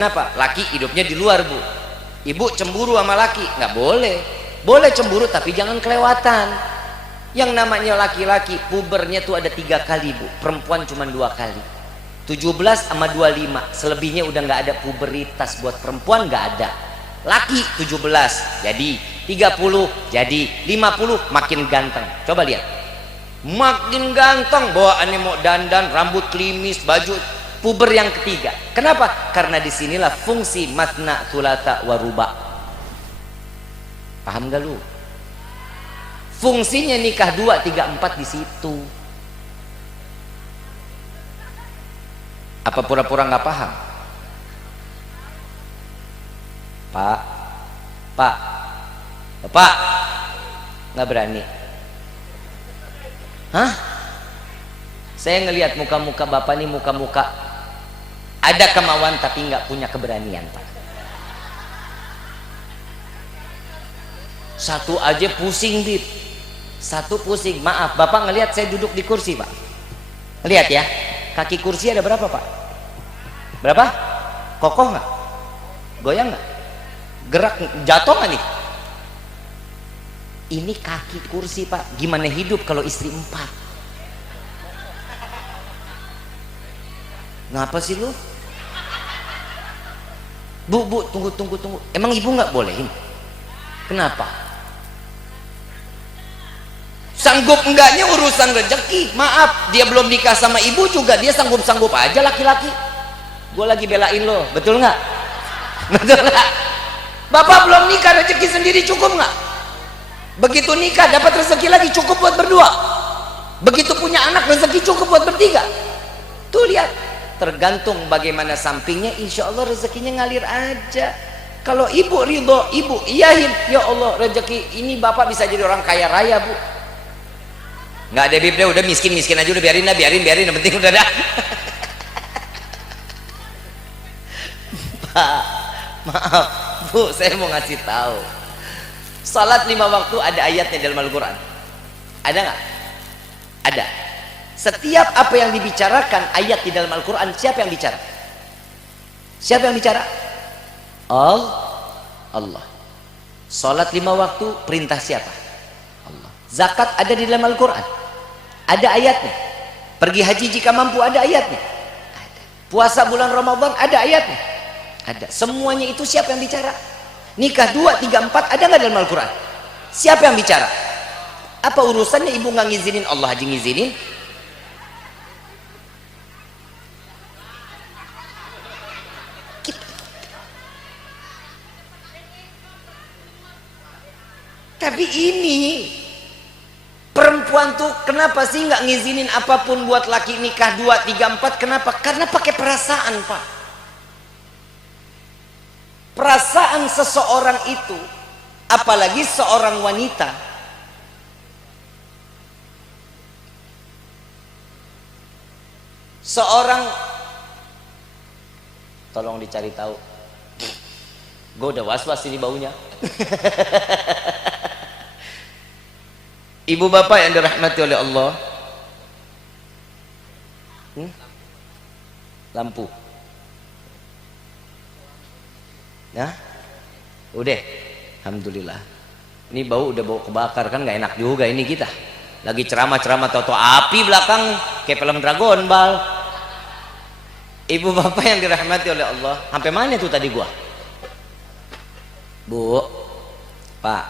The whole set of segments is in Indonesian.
Kenapa? Laki hidupnya di luar, Bu. Ibu cemburu sama laki, nggak boleh. Boleh cemburu tapi jangan kelewatan. Yang namanya laki-laki pubernya tuh ada 3 kali, Bu. Perempuan cuma 2 kali. 17 sama 25. Selebihnya udah nggak ada puberitas buat perempuan, nggak ada. Laki 17 jadi 30 jadi 50 makin ganteng. Coba lihat. Makin ganteng, bawaannya mau dandan, rambut klimis, baju. Puber yang ketiga. Kenapa? Karena disinilah fungsi matna tulata waruba. Paham gak lu? Fungsinya nikah 2, 3, 4 di situ. Apa pura-pura nggak paham? Bapak nggak berani. Hah? Saya ngelihat muka-muka bapak nih, muka-muka ada kemauan tapi nggak punya keberanian, Pak. Satu aja pusing, Dit. Satu pusing. Maaf, Bapak ngelihat saya duduk di kursi, Pak. Lihat ya, kaki kursi ada berapa, Pak? Berapa? Kokoh nggak? Goyang nggak? Gerak, jatuh nggak nih? Ini kaki kursi, Pak. Gimana hidup kalau istri 4? Ngapa sih lu? Bu, tunggu. Emang ibu nggak bolehin? Kenapa? Sanggup enggaknya urusan rezeki. Maaf, dia belum nikah sama ibu juga dia sanggup-sanggup aja laki-laki. Gue lagi belain lo, betul nggak? Betul nggak? Bapak belum nikah, rezeki sendiri cukup nggak? Begitu nikah dapat rezeki lagi cukup buat berdua. Begitu punya anak rezeki cukup buat bertiga. Tuh lihat, tergantung bagaimana sampingnya, insya Allah rezekinya ngalir aja. Kalau ibu ridho, ibu iyahin, ya Allah rezeki ini bapak bisa jadi orang kaya raya, Bu. Nggak ada bibnya, udah miskin aja udah, biarin, yang penting udah dah. Pak, maaf Bu, saya mau ngasih tahu, salat 5 waktu ada ayatnya dalam Al-Quran. Ada nggak? Ada. Setiap apa yang dibicarakan ayat di dalam Al-Quran, siapa yang bicara? Siapa yang bicara? Allah. Salat 5 waktu perintah siapa? Allah. Zakat ada di dalam Al-Quran, ada ayatnya. Pergi haji jika mampu ada ayatnya. Ada. Puasa bulan Ramadan ada ayatnya. Ada. Semuanya itu siapa yang bicara? Nikah 2, 3, 4 ada nggak dalam Al-Quran? Siapa yang bicara? Apa urusannya ibu nggak ngizinin, Allah aja ngizinin? Tapi ini perempuan tuh kenapa sih nggak ngizinin apapun buat laki nikah 2, 3, 4? Kenapa? Karena pakai perasaan, Pak. Perasaan seseorang itu, apalagi seorang wanita, tolong dicari tahu. Gue udah was-was ini baunya. Ibu bapak yang dirahmati oleh Allah, lampu nah udah, alhamdulillah. Ini bau udah bau kebakar kan, nggak enak juga ini. Kita lagi ceramah toto api belakang kayak film Dragon Ball. Ibu bapak yang dirahmati oleh Allah, sampai mana tuh tadi gua? Bu, Pak,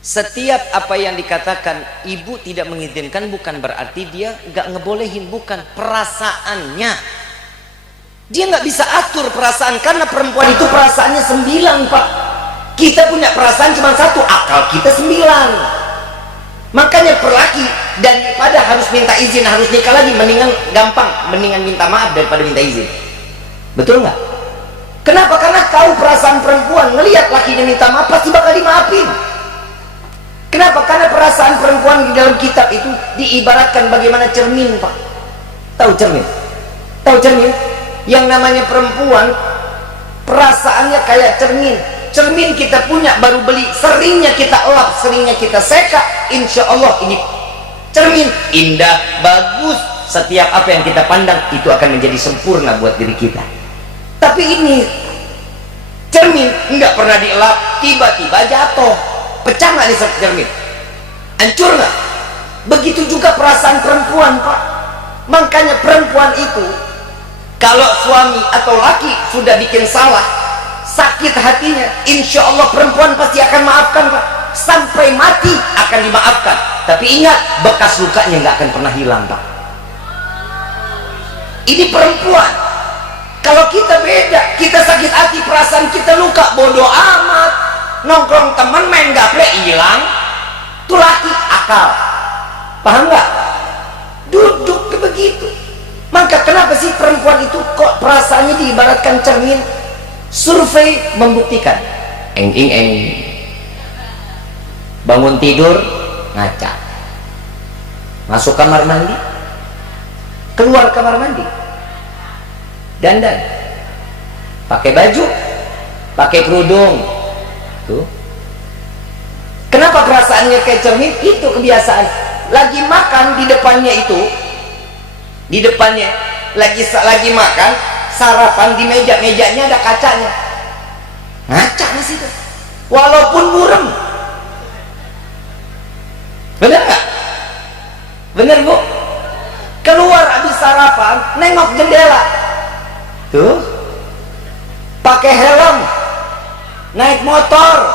setiap apa yang dikatakan ibu tidak mengizinkan bukan berarti dia nggak ngebolehin, bukan. Perasaannya dia nggak bisa atur perasaan, karena perempuan itu perasaannya 9, Pak. Kita punya perasaan cuma 1, akal kita 9. Makanya perlaki daripada harus minta izin, harus nikah lagi, mendingan gampang, mendingan minta maaf daripada minta izin. Betul nggak? Kenapa? Karena tahu perasaan perempuan, ngelihat lakinya minta maaf pasti bakal dimaafin. Kenapa? Karena perasaan perempuan di dalam kitab itu diibaratkan bagaimana cermin, Pak. Tahu cermin? Tahu cermin? Yang namanya perempuan perasaannya kayak cermin. Cermin kita punya baru beli, seringnya kita elap, seringnya kita seka, insya Allah ini cermin indah, bagus. Setiap apa yang kita pandang itu akan menjadi sempurna buat diri kita. Tapi ini cermin nggak pernah dielap, tiba-tiba jatuh, pecah nggak nih cermin, hancur nggak? Begitu juga perasaan perempuan, Pak. Makanya perempuan itu kalau suami atau laki sudah bikin salah, sakit hatinya, insya Allah perempuan pasti akan maafkan, Pak. Sampai mati akan dimaafkan. Tapi ingat, bekas lukanya nggak akan pernah hilang, Pak. Ini perempuan. Kalau kita beda, kita sakit hati, perasaan kita luka, bodoh amat, nongkrong teman main gaple hilang. Itu laki, akal. Paham nggak? Duduk begitu. Maka kenapa sih perempuan itu kok perasaannya diibaratkan cermin? Survei membuktikan. Bangun tidur ngaca, masuk kamar mandi, keluar kamar mandi, dandan, pakai baju, pakai kerudung. Tuh. Kenapa perasaannya kayak cermin? Itu kebiasaan. Lagi makan di depannya itu, di depannya lagi makan, sarapan di mejanya ada kacanya, ngaca nggak sih itu? Walaupun burem, bener nggak? Bener Bu? Keluar habis sarapan, nengok jendela, tuh, pakai helm, naik motor,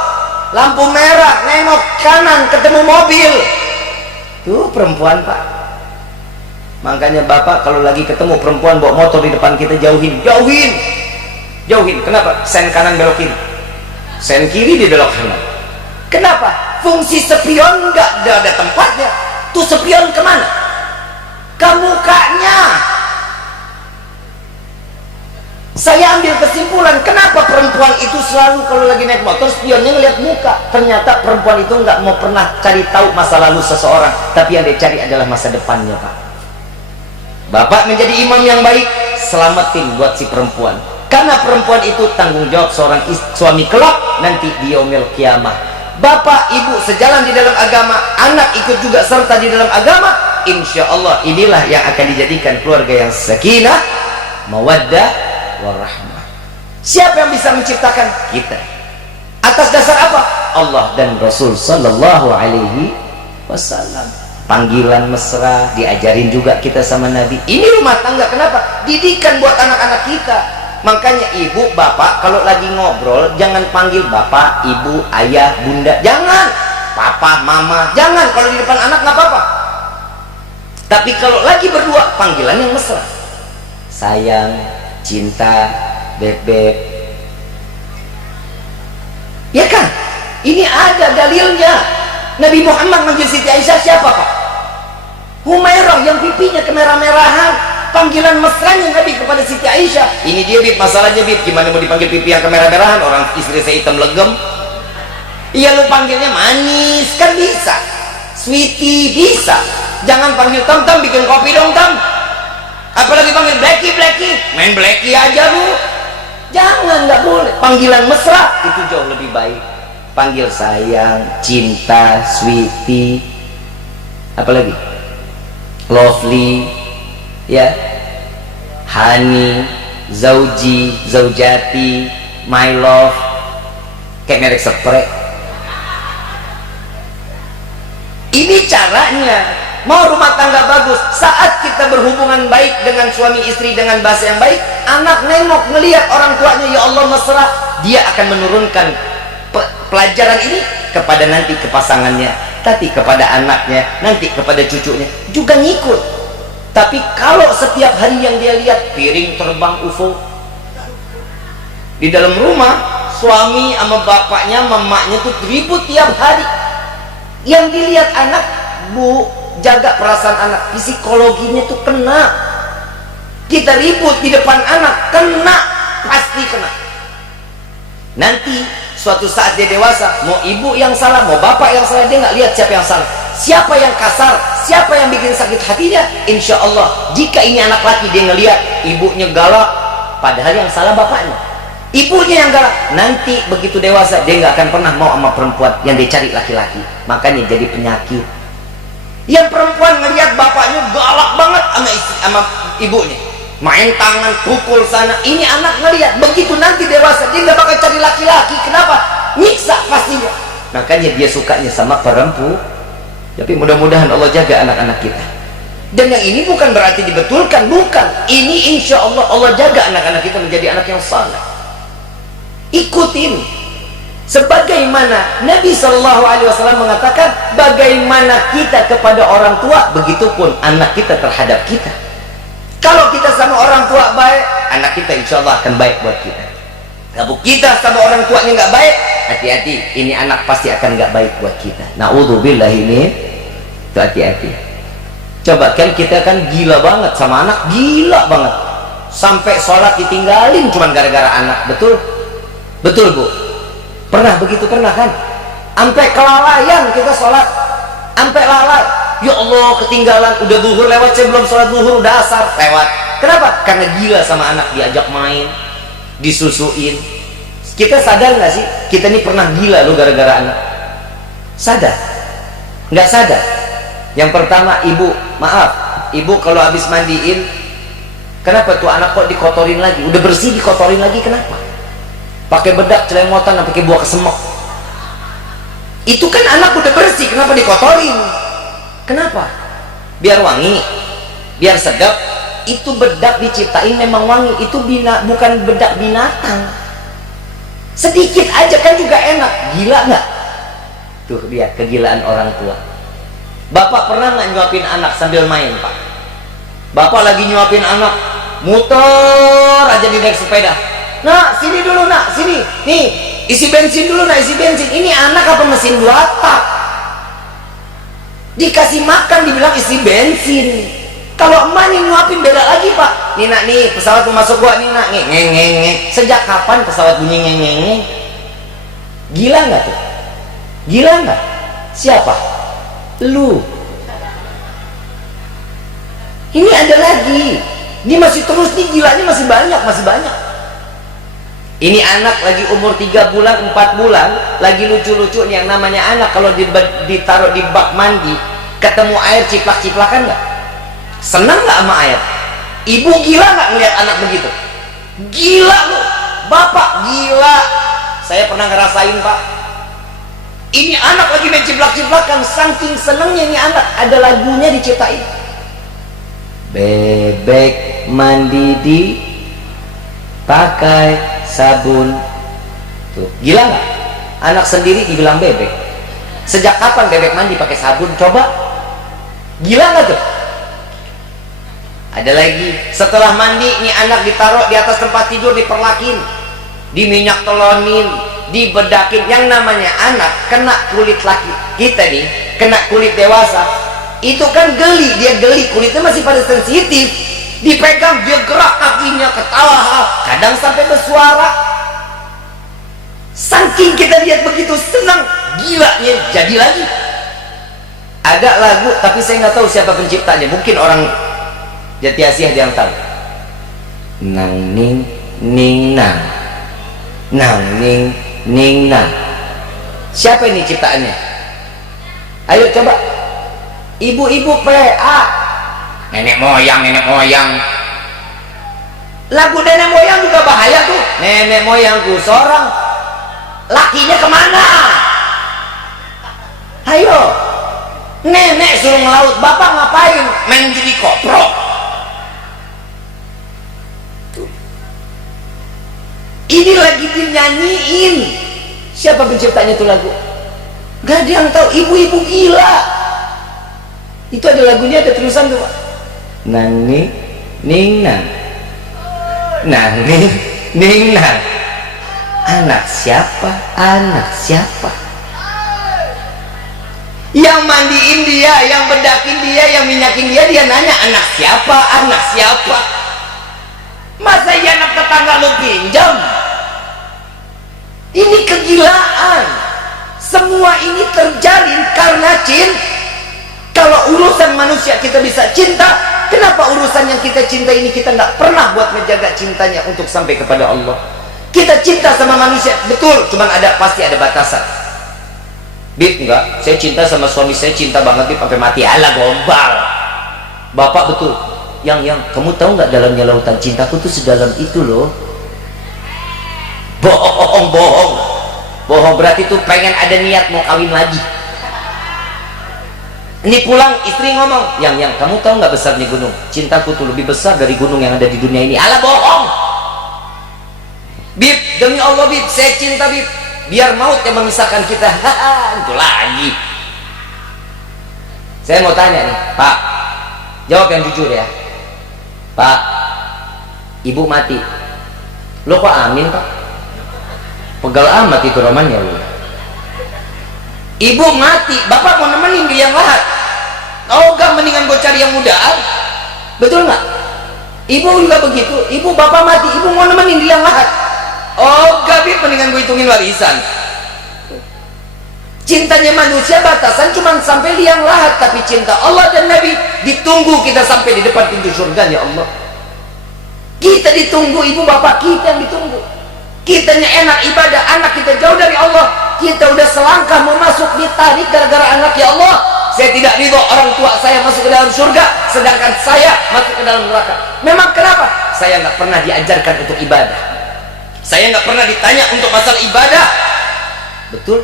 lampu merah, nengok kanan ketemu mobil, tuh perempuan, Pak. Makanya Bapak kalau lagi ketemu perempuan bawa motor di depan kita, jauhin. Kenapa? Sen kanan belok kiri, sen kiri di belok kanan. Kenapa? Fungsi spion nggak ada tempatnya. Tuh spion kemana? Ke mukanya. Saya ambil kesimpulan, kenapa perempuan itu selalu kalau lagi naik motor spionnya ngeliat muka. Ternyata perempuan itu nggak mau pernah cari tahu masa lalu seseorang, tapi yang dia cari adalah masa depannya, Pak. Bapak menjadi imam yang baik, selamatin buat si perempuan. Karena perempuan itu tanggung jawab seorang suami kelak nanti di yaumil kiamah. Bapak ibu sejalan di dalam agama, anak ikut juga serta di dalam agama, insya Allah inilah yang akan dijadikan keluarga yang sakinah, mawaddah, warahmah. Siapa yang bisa menciptakan? Kita. Atas dasar apa? Allah dan Rasul sallallahu alaihi wasallam. Panggilan mesra, diajarin juga kita sama Nabi. Ini rumah tangga, kenapa? Didikan buat anak-anak kita. Makanya ibu, bapak kalau lagi ngobrol jangan panggil bapak, ibu, ayah, bunda, jangan. Papa, mama, jangan. Kalau di depan anak nggak apa-apa. Tapi kalau lagi berdua, panggilan yang mesra. Sayang, cinta, bebek. Ya kan? Ini ada dalilnya. Nabi Muhammad manggil Siti Aisyah siapa, Pak? Humairah yang pipinya kemerah-merahan. Panggilan mesranya Nabi kepada Siti Aisyah. Ini dia, Bib, masalahnya, Bib. Gimana mau dipanggil pipi yang kemerah-merahan? Orang istri saya hitam legem. Iya, lu panggilnya manis kan bisa, sweetie bisa. Jangan panggil Tom, bikin kopi dong, Tom. Apalagi panggil Blacky, main Blacky aja lu. Jangan, nggak boleh. Panggilan mesra itu jauh lebih baik. Panggil sayang, cinta, sweetie, apalagi lovely, ya, honey, zauji, zaujati, my love, kayak merek spray. Ini caranya. Mau rumah tangga bagus, saat kita berhubungan baik dengan suami istri dengan bahasa yang baik, anak nengok ngelihat orang tuanya, ya Allah mesra, dia akan menurunkan pelajaran ini kepada nanti ke pasangannya, nanti kepada anaknya, nanti kepada cucunya juga ngikut. Tapi kalau setiap hari yang dia lihat piring terbang UFO di dalam rumah, suami sama bapaknya, mamanya tuh ribut tiap hari, yang dilihat anak, Bu, jaga perasaan anak, psikologinya tuh kena. Kita ribut di depan anak, kena, pasti kena. Nanti suatu saat dia dewasa, mau ibu yang salah, mau bapak yang salah, dia nggak lihat siapa yang salah, siapa yang kasar, siapa yang bikin sakit hatinya. Insya Allah jika ini anak laki, dia ngelihat ibunya galak, padahal yang salah bapaknya, ibunya yang galak. Nanti begitu dewasa dia nggak akan pernah mau sama perempuan, yang dia cari laki-laki. Makanya jadi penyakit. Yang perempuan ngelihat bapaknya galak banget sama ibunya, main tangan, pukul sana. Ini anak ngeliat, begitu nanti dewasa dia nggak bakal cari laki-laki. Kenapa? Nyiksa pastinya. Makanya dia sukanya sama perempuan. Tapi mudah-mudahan Allah jaga anak-anak kita. Dan yang ini bukan berarti dibetulkan, bukan. Ini insya Allah Allah jaga anak-anak kita menjadi anak yang saleh. Ikutin. Sebagaimana Nabi Shallallahu Alaihi Wasallam mengatakan, bagaimana kita kepada orang tua, begitupun anak kita terhadap kita. Kalau kita sama orang tua baik, anak kita insya Allah akan baik buat kita. Kalau kita sama orang tuanya nggak baik, hati-hati, ini anak pasti akan nggak baik buat kita. Na'udzubillah, ini itu hati-hati. Coba kan kita kan gila banget sama anak, gila banget, sampai sholat ditinggalin cuman gara-gara anak. Betul? Betul Bu? Pernah begitu? Pernah kan? Sampai kelalaian kita sholat, sampai lalai. Ya Allah, ketinggalan, udah zuhur lewat, saya belum sholat zuhur, udah asar lewat. Kenapa? Karena gila sama anak, diajak main, disusuin. Kita sadar nggak sih? Kita ini pernah gila loh gara-gara anak. Sadar? Nggak sadar? Yang pertama, ibu, maaf, ibu kalau habis mandiin, kenapa tuh anak kok dikotorin lagi? Udah bersih dikotorin lagi, kenapa? Pakai bedak, celemotan, pakai buah kesemek. Itu kan anak udah bersih, kenapa dikotorin? Kenapa? Biar wangi, biar sedap. Itu bedak diciptain memang wangi. Itu bukan bedak binatang. Sedikit aja kan juga enak. Gila nggak? Tuh lihat kegilaan orang tua. Bapak pernah nggak nyuapin anak sambil main, Pak? Bapak lagi nyuapin anak, muter aja di naik sepeda. Nak, sini dulu nak, sini. Nih, isi bensin dulu nak, isi bensin. Ini anak apa mesin 2 tak? Dikasih makan dibilang isi bensin. Kalau emak nih nyuapin beda lagi Pak. Nih nak, nih pesawat mau masuk gua nih nak, ngeng. Sejak kapan pesawat bunyi ngeng? Gila nggak tuh? Gila nggak? Siapa? Lu. Ini ada lagi. Ini masih terus nih, gilanya masih banyak. Ini anak lagi umur 3 bulan, 4 bulan, lagi lucu-lucu nih yang namanya anak. Kalau ditaruh di bak mandi, ketemu air ciplak-ciplakan nggak? Senang nggak sama air? Ibu gila nggak ngeliat anak begitu? Gila lu, bapak gila. Saya pernah ngerasain Pak. Ini anak lagi main ciplak-ciplakan, saking senengnya ini anak. Ada lagunya diciptain. Bebek mandi di pakai sabun. Tuh, gila nggak? Anak sendiri dibilang bebek. Sejak kapan bebek mandi pakai sabun? Coba. Gila nggak tuh? Ada lagi, setelah mandi nih anak ditaruh di atas tempat tidur, diperlakin, diminyak telonin, dibedakin. Yang namanya anak kena kulit laki kita nih, kena kulit dewasa, itu kan geli, dia geli, kulitnya masih pada sensitif. Dipegang dia gerak kakinya, ketawa, kadang sampai bersuara. Saking kita lihat begitu senang, gilanya jadi lagi. Ada lagu tapi saya nggak tahu siapa penciptanya, mungkin orang Jati Asih yang tahu. Nang ning ning nang, nang ning ning nang. Siapa ini ciptaannya? Ayo coba. Ibu-ibu PA. Nenek moyang. Lagu nenek moyang juga bahaya tuh. Nenek moyangku seorang, lakinya kemana? Ayo, nenek suruh ngelaut, bapak ngapain? Main judi kopro. Ini lagi dinyanyiin. Siapa penciptanya itu lagu? Gak ada yang tahu. Ibu-ibu gila. Itu ada lagunya, ada tulisan tuh Pak. Nang ning ning nang, nang ning ning nang. Anak siapa? Anak siapa? Yang mandiin dia, yang bedakin dia, yang minyakin dia, dia nanya anak siapa? Anak siapa? Masa iya anak tetangga lu pinjam? Ini kegilaan. Semua ini terjalin karena cinta. Kalau urusan manusia kita bisa cinta, kenapa urusan yang kita cinta ini kita nggak pernah buat menjaga cintanya untuk sampai kepada Allah? Kita cinta sama manusia, betul, cuman pasti ada batasan. Bib, enggak, saya cinta sama suami saya, cinta banget Bib sampai mati. Alah gombal. Bapak betul, Yang kamu tahu nggak dalamnya lautan cintaku tuh sedalam itu loh. Bohong berarti tuh pengen ada niat mau kawin lagi. Ini pulang istri ngomong, yang kamu tahu nggak besarnya gunung? Cintaku tuh lebih besar dari gunung yang ada di dunia ini. Alah, bohong. Bib, demi Allah Bib, saya cinta Bib, biar maut yang memisahkan kita. Itu lagi. Saya mau tanya nih, Pak, jawab yang jujur ya. Pak, ibu mati, lo kok amin Pak? Pegal amat itu romannya lo. Ibu mati, bapak mau nemenin di yang lahat. Oh enggak, mendingan gue cari yang mudaan. Betul nggak? Ibu juga begitu. Ibu bapak mati, ibu mau nemenin di yang lahat. Oh enggak, mendingan gue hitungin warisan. Cintanya manusia batasan cuma sampai liang lahat, tapi cinta Allah dan Nabi ditunggu kita sampai di depan pintu surga ya Allah. Kita ditunggu, ibu bapak kita yang ditunggu. Kitanya enak ibadah, anak kita jauh dari Allah. Kita udah selangkah mau masuk, ditarik gara-gara anak. Ya Allah, saya tidak ridho orang tua saya masuk ke dalam surga, sedangkan saya masuk ke dalam neraka. Memang kenapa? Saya nggak pernah diajarkan untuk ibadah. Saya nggak pernah ditanya untuk masalah ibadah. Betul?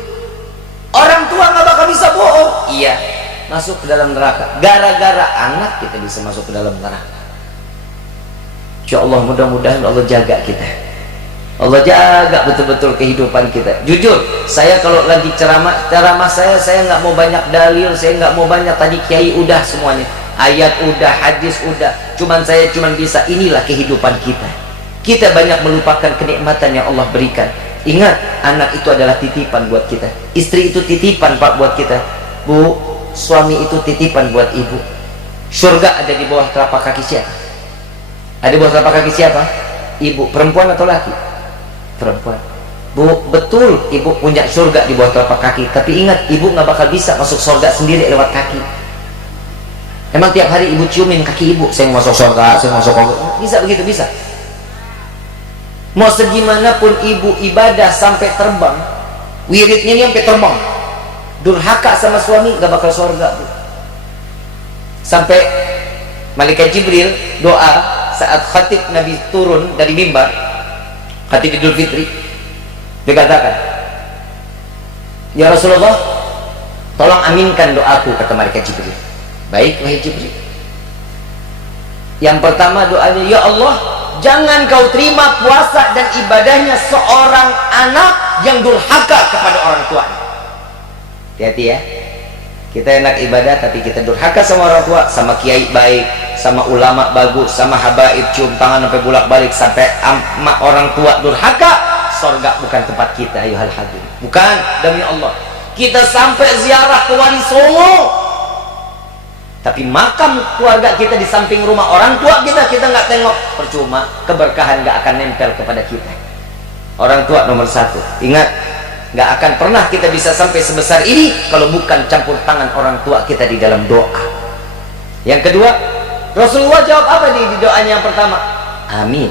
Orang tua nggak bakal bisa bohong. Iya, masuk ke dalam neraka. Gara-gara anak kita bisa masuk ke dalam neraka. Insya Allah, mudah-mudahan Allah jaga kita. Allah jaga betul-betul kehidupan kita. Jujur, saya kalau lagi ceramah saya nggak mau banyak dalil, saya nggak mau banyak tadi kiai udah semuanya, ayat udah, hadis udah. Saya cuman bisa, inilah kehidupan kita. Kita banyak melupakan kenikmatan yang Allah berikan. Ingat, anak itu adalah titipan buat kita. Istri itu titipan Pak buat kita. Bu, suami itu titipan buat ibu. Surga ada di bawah telapak kaki siapa? Ada di bawah telapak kaki siapa? Ibu, perempuan atau laki? Perempuan. Bu, betul ibu punya surga di bawah telapak kaki, tapi ingat, ibu nggak bakal bisa masuk surga sendiri lewat kaki. Emang tiap hari ibu ciumin kaki ibu, saya mau masuk surga, saya mau masuk surga? Bisa begitu? Bisa. Mau segimanapun ibu ibadah sampai terbang, wiridnya ini sampai terbang, durhaka sama suami, nggak bakal surga Bu. Sampai malaikat Jibril doa saat khatib Nabi turun dari mimbar, khatib Idul Fitri, dia katakan, ya Rasulullah, tolong aminkan doaku, kata malaikat Jibril. Baik wahai Jibril. Yang pertama doanya, ya Allah, jangan kau terima puasa dan ibadahnya seorang anak yang durhaka kepada orang tuanya. Hati-hati ya, kita enak ibadah tapi kita durhaka sama orang tua, sama kiai baik, sama ulama bagus, sama habaib cium tangan sampai bolak-balik, sampai orang tua durhaka, surga bukan tempat kita. Ayuhal hadirin, bukan, demi Allah. Kita sampai ziarah ke Wali Songo, tapi makam keluarga kita di samping rumah orang tua kita nggak tengok, percuma, keberkahan nggak akan nempel kepada kita. Orang tua nomor satu. Ingat, nggak akan pernah kita bisa sampai sebesar ini kalau bukan campur tangan orang tua kita di dalam doa. Yang kedua, Rasulullah jawab apa di doanya yang pertama? Amin.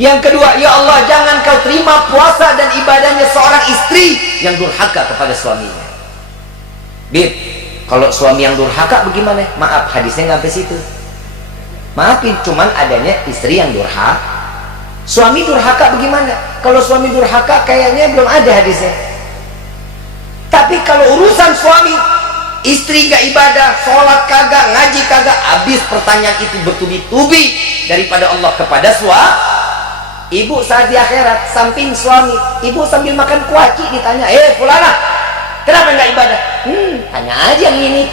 Yang kedua, ya Allah, jangan kau terima puasa dan ibadahnya seorang istri yang durhaka kepada suaminya. Bib, kalau suami yang durhaka bagaimana? Maaf, hadisnya nggak sampai situ. Maafin, cuman adanya istri yang durhaka. Suami durhaka bagaimana? Kalau suami durhaka kayaknya belum ada hadisnya. Tapi kalau urusan suami, istri nggak ibadah, sholat kagak, ngaji kagak, habis pertanyaan itu bertubi-tubi daripada Allah kepada suami. Ibu saat di akhirat samping suami, ibu sambil makan kuaci ditanya, fulana, kenapa nggak ibadah? Tanya aja yang ini.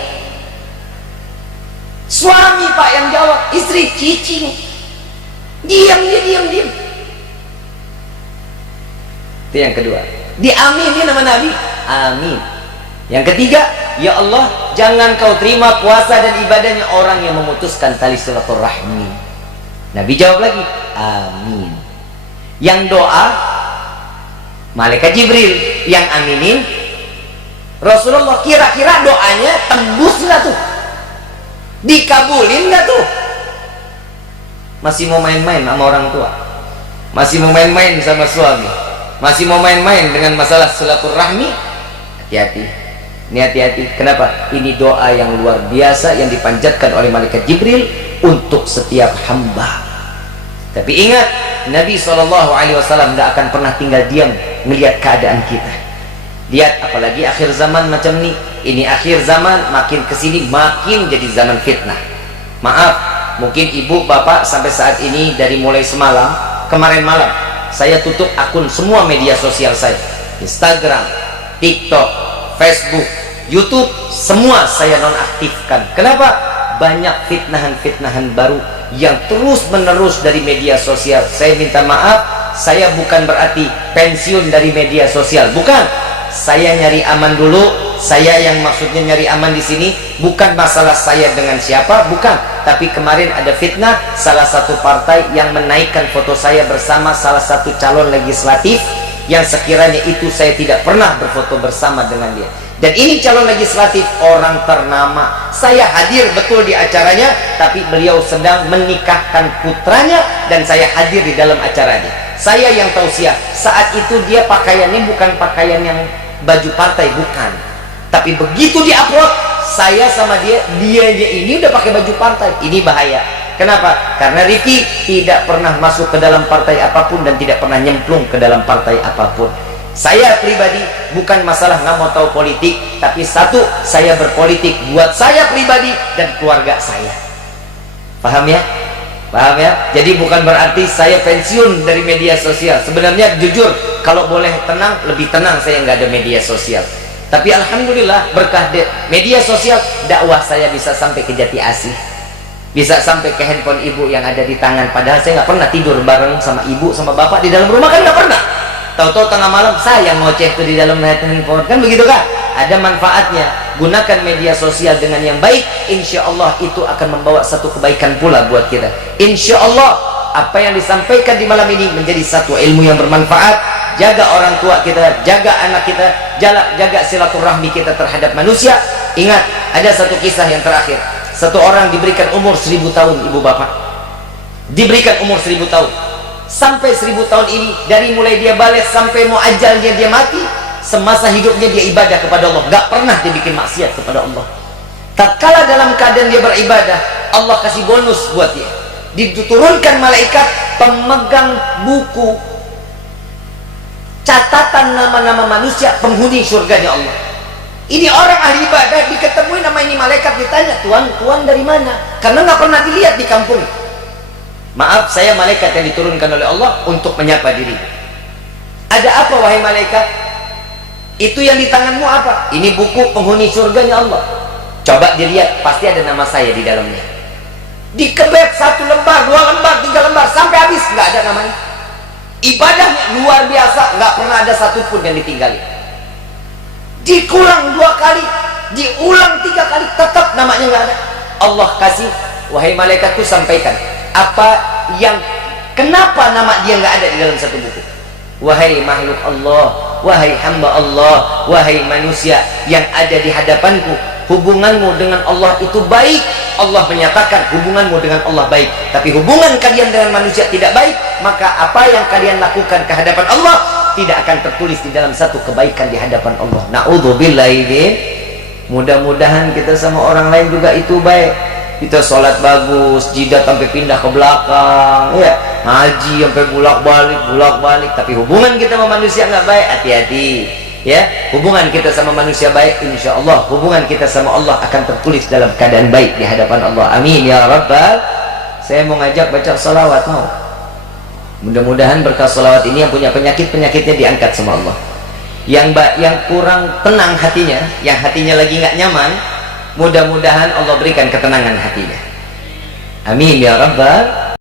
Suami Pak yang jawab, istri cicing. Diam. Itu yang kedua. Diaminin nama Nabi. Amin. Yang ketiga, ya Allah, jangan kau terima puasa dan ibadahnya orang yang memutuskan tali silaturahmi. Nabi jawab lagi, amin. Yang doa malaikat Jibril, yang aminin Rasulullah. Kira-kira doanya tembus nggak tuh? Dikabulin nggak tuh? Masih mau main-main sama orang tua, masih mau main-main sama suami, masih mau main-main dengan masalah silaturahmi? Hati-hati. Ini hati-hati. Kenapa? Ini doa yang luar biasa yang dipanjatkan oleh malaikat Jibril untuk setiap hamba. Tapi ingat, Nabi SAW nggak akan pernah tinggal diam melihat keadaan kita. Lihat, apalagi akhir zaman macam ini. Ini akhir zaman, makin kesini makin jadi zaman fitnah. Maaf, mungkin ibu bapak sampai saat ini dari mulai semalam, kemarin malam saya tutup akun semua media sosial saya, Instagram, TikTok, Facebook, YouTube, semua saya nonaktifkan. Kenapa? Banyak fitnahan-fitnahan baru yang terus menerus dari media sosial. Saya minta maaf, saya bukan berarti pensiun dari media sosial, bukan. Saya nyari aman dulu. Saya yang maksudnya nyari aman di sini bukan masalah saya dengan siapa, bukan. Tapi kemarin ada fitnah salah satu partai yang menaikkan foto saya bersama salah satu calon legislatif yang sekiranya itu saya tidak pernah berfoto bersama dengan dia. Dan ini calon legislatif orang ternama. Saya hadir betul di acaranya, tapi beliau sedang menikahkan putranya dan saya hadir di dalam acaranya. Saya yang tausiah. Saat itu dia pakaiannya bukan pakaian yang baju partai, bukan. Tapi begitu di-upload, saya sama dia ini udah pakai baju partai. Ini bahaya. Kenapa? Karena Ricky tidak pernah masuk ke dalam partai apapun dan tidak pernah nyemplung ke dalam partai apapun. Saya pribadi bukan masalah nggak mau tahu politik, tapi satu, saya berpolitik buat saya pribadi dan keluarga saya. Paham ya? Paham ya? Jadi bukan berarti saya pensiun dari media sosial. Sebenarnya jujur, kalau boleh tenang, lebih tenang saya nggak ada media sosial. Tapi alhamdulillah berkah media sosial, dakwah saya bisa sampai ke Jati Asih, bisa sampai ke handphone ibu yang ada di tangan. Padahal saya nggak pernah tidur bareng sama ibu sama bapak di dalam rumah, kan nggak pernah. Tahu-tahu tengah malam saya ngoceh tuh di dalam handphone, kan begitu kan? Ada manfaatnya. Gunakan media sosial dengan yang baik, insya Allah itu akan membawa satu kebaikan pula buat kita. Insya Allah apa yang disampaikan di malam ini menjadi satu ilmu yang bermanfaat. Jaga orang tua kita, jaga anak kita, jaga silaturahmi kita terhadap manusia. Ingat, ada satu kisah yang terakhir. Satu orang diberikan umur 1000 tahun, ibu bapak, diberikan umur 1000 tahun. Sampai 1000 tahun ini, dari mulai dia balik sampai mau ajalnya dia mati, semasa hidupnya dia ibadah kepada Allah, gak pernah dia bikin maksiat kepada Allah. Tatkala dalam keadaan dia beribadah, Allah kasih bonus buat dia. Diturunkan malaikat pemegang buku catatan nama-nama manusia penghuni surganya Allah. Ini orang ahli ibadah, diketemui nama ini malaikat, ditanya, Tuan dari mana? Karena nggak pernah dilihat di kampung. Maaf, saya malaikat yang diturunkan oleh Allah untuk menyapa diri. Ada apa wahai malaikat? Itu yang di tanganmu apa? Ini buku penghuni surganya Allah. Coba dilihat, pasti ada nama saya di dalamnya. Dikebet 1 lembar, 2 lembar, 3 lembar sampai habis, nggak ada namanya. Ibadahnya luar biasa, nggak pernah ada satupun yang ditinggali. Dikurang 2 kali, diulang 3 kali, tetap namanya nggak ada. Allah kasih, wahai malaikatku sampaikan apa yang, kenapa nama dia nggak ada di dalam satu buku. Wahai makhluk Allah, wahai hamba Allah, wahai manusia yang ada di hadapanku, hubunganmu dengan Allah itu baik. Allah menyatakan hubunganmu dengan Allah baik, tapi hubungan kalian dengan manusia tidak baik, maka apa yang kalian lakukan ke hadapan Allah tidak akan tertulis di dalam satu kebaikan di hadapan Allah. Na'udzubillahi min. Mudah-mudahan kita sama orang lain juga itu baik. Kita sholat bagus, jidat sampai pindah ke belakang, ya, ngaji sampai bolak-balik, tapi hubungan kita sama manusia nggak baik, hati-hati. Ya, hubungan kita sama manusia baik, insya Allah hubungan kita sama Allah akan tertulis dalam keadaan baik di hadapan Allah. Amin ya Rabbal. Saya mau ngajak baca salawat, mau? Mudah-mudahan berkah salawat ini yang punya penyakitnya diangkat sama Allah. Yang kurang tenang hatinya, yang hatinya lagi nggak nyaman, mudah-mudahan Allah berikan ketenangan hatinya. Amin ya Rabbal.